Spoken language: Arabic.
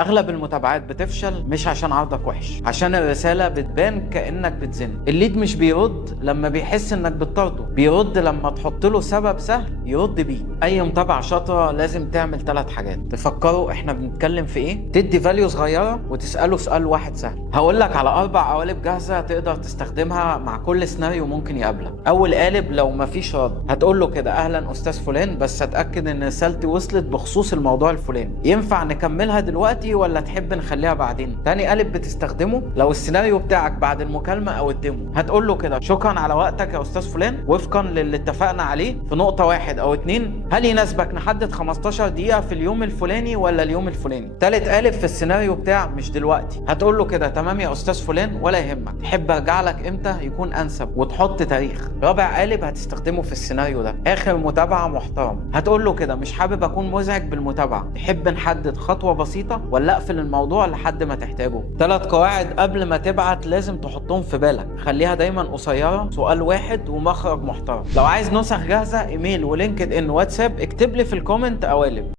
اغلب المتابعات بتفشل مش عشان عرضك وحش، عشان الرساله بتبان كانك بتزن. الليد مش بيرد لما بيحس انك بتطارده، بيرد لما تحط له سبب سهل يرد بيه. اي متابعه شاطره لازم تعمل 3 حاجات تفكروا احنا بنتكلم في ايه، تدي فاليو صغيره، وتساله سؤال واحد سهل. هقول لك على 4 قوالب جاهزه تقدر تستخدمها مع كل سيناريو ممكن يقابلك. اول قالب لو مفيش رد، هتقول له كده اهلا استاذ فلان، بس اتاكد ان رسالتي وصلت بخصوص الموضوع الفلاني، ينفع نكملها دلوقتي ولا تحب نخليها بعدين؟ تاني قالب بتستخدمه لو السيناريو بتاعك بعد المكالمه او الديمو، هتقول له كده شكرا على وقتك يا استاذ فلان، وفقا للي اتفقنا عليه في نقطه 1 أو 2، هل يناسبك نحدد 15 دقيقه في اليوم الفلاني ولا اليوم الفلاني؟ تالت قالب في السيناريو بتاع مش دلوقتي، هتقول له كده تمام يا استاذ فلان ولا يهمك، تحب ارجع لك امتى يكون انسب، وتحط تاريخ. رابع قالب هتستخدمه في السيناريو ده اخر متابعه محترم، هتقول له كده مش حابب اكون مزعج بالمتابعه، تحب نحدد خطوه بسيطه ولا اقفل الموضوع لحد ما تحتاجه؟ 3 قواعد قبل ما تبعت لازم تحطهم في بالك، خليها دايما قصيره، سؤال واحد ومخرج محترم. لو عايز نسخ جاهزه، ايميل ولينكد ان واتساب، اكتب لي في الكومنت قوالب.